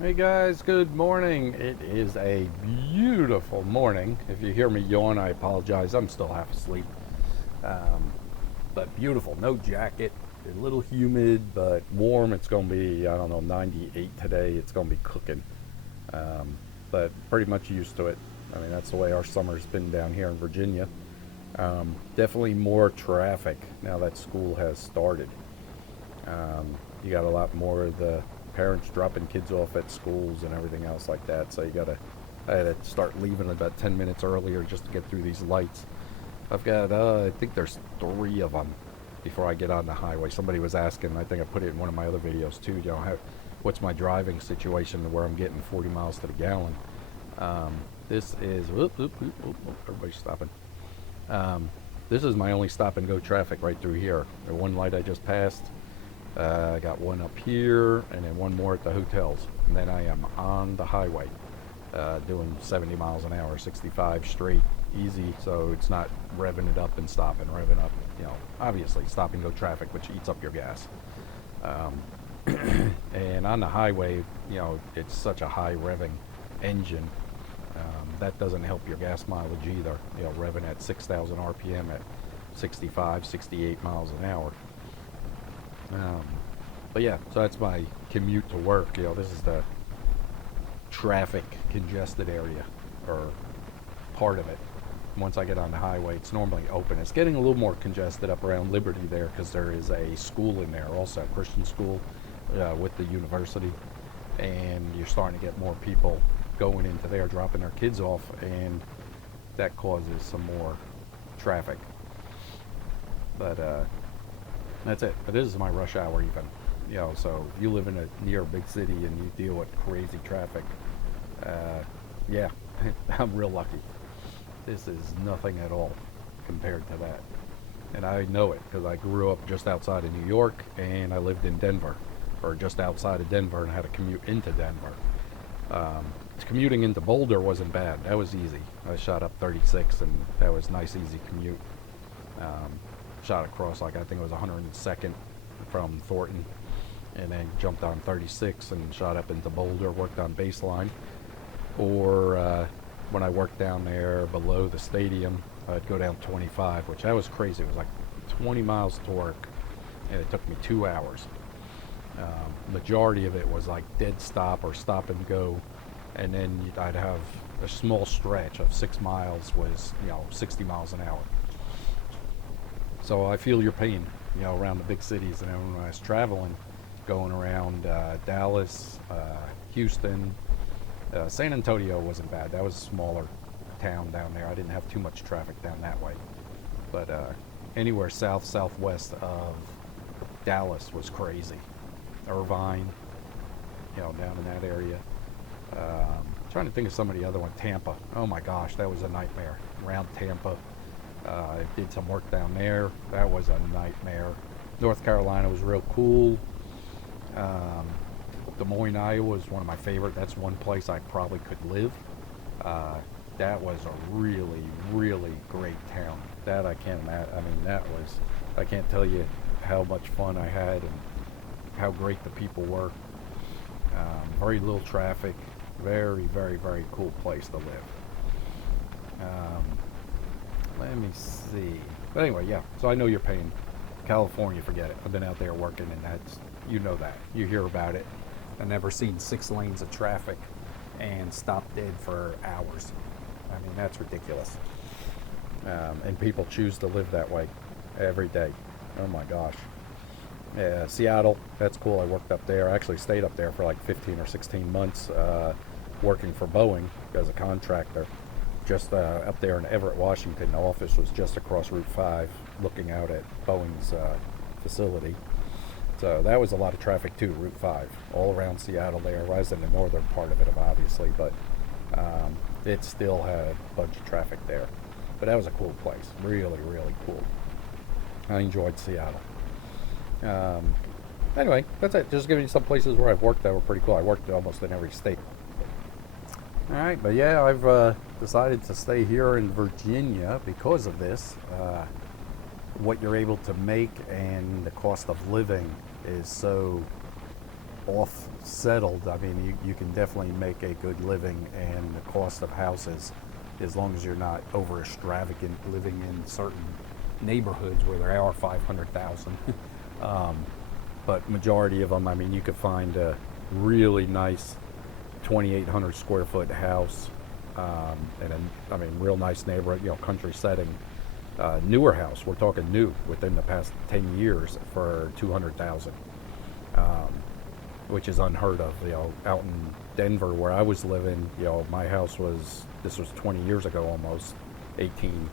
Hey guys, good morning. It is a beautiful morning. If you hear me yawn, I apologize. I'm still half asleep. Um, but beautiful. No jacket. A little humid, but warm. It's going to be, I don't know, 98 today. It's going to be cooking. Um, but pretty much used to it. I mean, that's the way our summer's been down here in Virginia. Definitely more traffic now that school has started. You got a lot more of the parents dropping kids off at schools and everything else like that. So I had to start leaving about 10 minutes earlier just to get through these lights. I've got, I think there's three of them before I get on the highway. Somebody was asking, I think I put it in one of my other videos too, what's my driving situation where I'm getting 40 miles to the gallon. Um, this is, everybody's stopping. Um, this is my only stop and go traffic right through here. The one light I just passed, I got one up here and then one more at the hotels. And then I am on the highway doing 70 miles an hour, 65 straight, easy. So it's not revving it up and stopping, revving up, obviously stop and go traffic, which eats up your gas. Um, and on the highway, it's such a high revving engine. That doesn't help your gas mileage either. Revving at 6,000 RPM at 65, 68 miles an hour. Um, but yeah, so that's my commute to work. This is the traffic congested area, or part of it. Once I get on the highway, it's normally open. It's getting a little more congested up around Liberty there because there is a school in there, also a Christian school with the university, and you're starting to get more people going into there, dropping their kids off, and that causes some more traffic. But that's it. But this is my rush hour even. So if you live in a near big city and you deal with crazy traffic, yeah, I'm real lucky. This is nothing at all compared to that. And I know it because I grew up just outside of New York and I lived in Denver, or just outside of Denver, and had to commute into Denver. Commuting into Boulder wasn't bad. That was easy. I shot up 36 and that was nice, easy commute. Um, Shot across, like, I think it was 102nd from Thornton, and then jumped on 36 and shot up into Boulder, worked on baseline. Or when I worked down there below the stadium, I'd go down 25, which that was crazy. It was like 20 miles to work, and it took me 2 hours. Majority of it was like dead stop or stop and go, and then I'd have a small stretch of 6 miles was 60 miles an hour. So I feel your pain, around the big cities. And then when I was traveling, going around Dallas, Houston, San Antonio wasn't bad. That was a smaller town down there. I didn't have too much traffic down that way. But anywhere southwest of Dallas was crazy. Irvine, down in that area. Trying to think of some of the other one. Tampa. Oh my gosh, that was a nightmare. Around Tampa. I did some work down there. That was a nightmare. North Carolina was real cool. Um, Des Moines, Iowa was one of my favorite. That's one place I probably could live. That was a really, really great town. That I can't imagine. I mean, I can't tell you how much fun I had and how great the people were. Very little traffic. Very, very, very cool place to live. Let me see. But anyway, yeah. So I know you're paying. California, forget it. I've been out there working, and that's, that. You hear about it. I've never seen 6 lanes of traffic and stop dead for hours. I mean, that's ridiculous. And people choose to live that way every day. Oh my gosh. Seattle, that's cool. I worked up there. I actually stayed up there for like 15 or 16 months working for Boeing as a contractor. Just up there in Everett, Washington. The office was just across Route 5 looking out at Boeing's facility. So that was a lot of traffic too, Route 5, all around Seattle there. I was in the northern part of it, obviously, but it still had a bunch of traffic there. But that was a cool place. Really, really cool. I enjoyed Seattle. Anyway, that's it. Just giving you some places where I've worked that were pretty cool. I worked almost in every state. All right, but yeah, I've decided to stay here in Virginia because of this. What you're able to make and the cost of living is so off settled, I mean, you can definitely make a good living, and the cost of houses, as long as you're not over extravagant living in certain neighborhoods where there are 500,000. But majority of them, I mean, you could find a really nice 2,800 square foot house, and I mean, real nice neighborhood, country setting, newer house. We're talking new within the past 10 years for 200,000, which is unheard of. Out in Denver where I was living, my house this was 20 years ago, almost 18.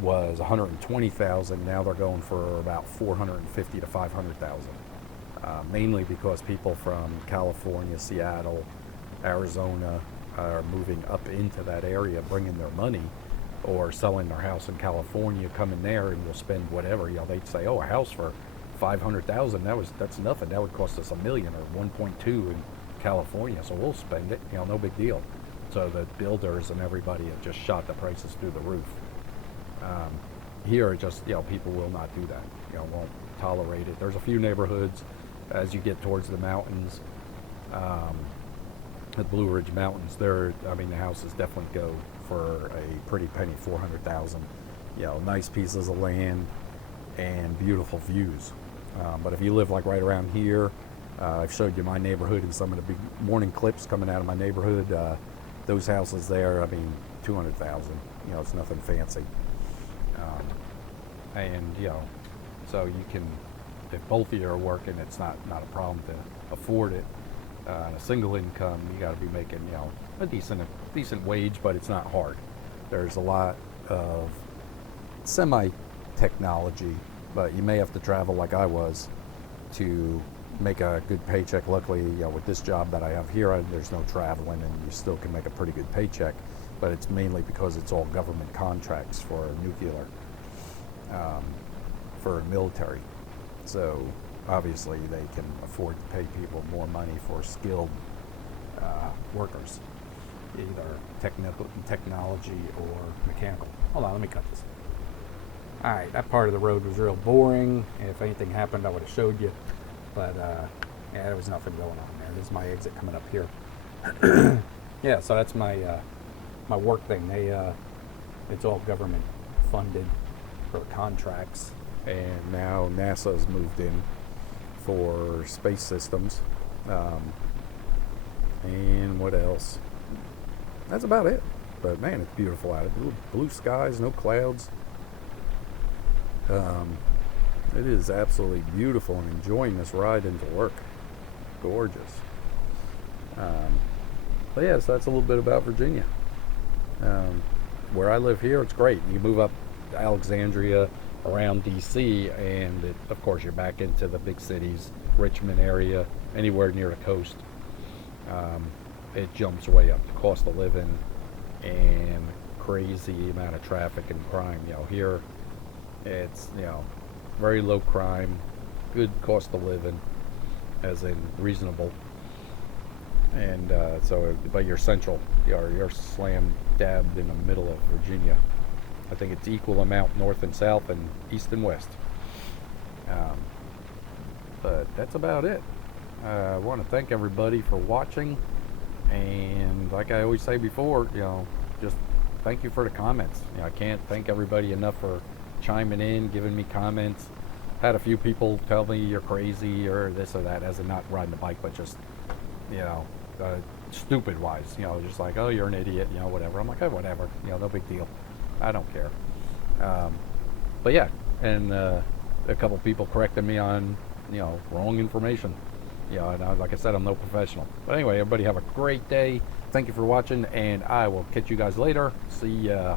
Was 120,000. Now they're going for about 450 to 500,000. Mainly because people from California, Seattle, Arizona are moving up into that area, bringing their money, or selling their house in California, coming there, and will spend whatever. They'd say, "Oh, a house for 500,000. That's nothing. That would cost us $1 million or 1.2 in California. So we'll spend it. No big deal." So the builders and everybody have just shot the prices through the roof. Here, just people will not do that. Won't tolerate it. There's a few neighborhoods as you get towards the mountains, the Blue Ridge Mountains. The houses definitely go for a pretty penny, 400,000. Nice pieces of land and beautiful views. But if you live like right around here, I've showed you my neighborhood and some of the big morning clips coming out of my neighborhood. Those houses there, 200,000. It's nothing fancy. And so you can, if both of you are working, it's not a problem to afford it. On a single income, you got to be making a decent wage, but it's not hard. There's a lot of semi-technology, but you may have to travel like I was to make a good paycheck. Luckily, with this job that I have here, there's no traveling, and you still can make a pretty good paycheck. But it's mainly because it's all government contracts for nuclear, for military. So obviously they can afford to pay people more money for skilled workers, either technology or mechanical. Hold on, let me cut this. All right, that part of the road was real boring. If anything happened, I would have showed you. But there was nothing going on there. This is my exit coming up here. Yeah, so that's my my work thing. It's all government funded for contracts, and now NASA's moved in for space systems. And what else? That's about it. But man, it's beautiful out. Blue skies, no clouds. It is absolutely beautiful, and enjoying this ride into work. Gorgeous. But yeah, so that's a little bit about Virginia. Where I live here, it's great. You move up to Alexandria, around DC, and of course you're back into the big cities, Richmond area, anywhere near the coast. It jumps way up. The cost of living and crazy amount of traffic and crime. Here it's very low crime, good cost of living, as in reasonable. And but you're central. You're slam dabbed in the middle of Virginia. I think it's equal amount north and south and east and west. But that's about it. I want to thank everybody for watching, and like I always say before, just thank you for the comments. I can't thank everybody enough for chiming in, giving me comments. Had a few people tell me you're crazy or this or that, as in not riding a bike, but just stupid wise, just like, oh, you're an idiot, whatever. I'm like, oh, whatever, no big deal. I don't care. But yeah, and a couple people corrected me on, wrong information. And like I said, I'm no professional. But anyway, everybody have a great day. Thank you for watching, and I will catch you guys later. See ya.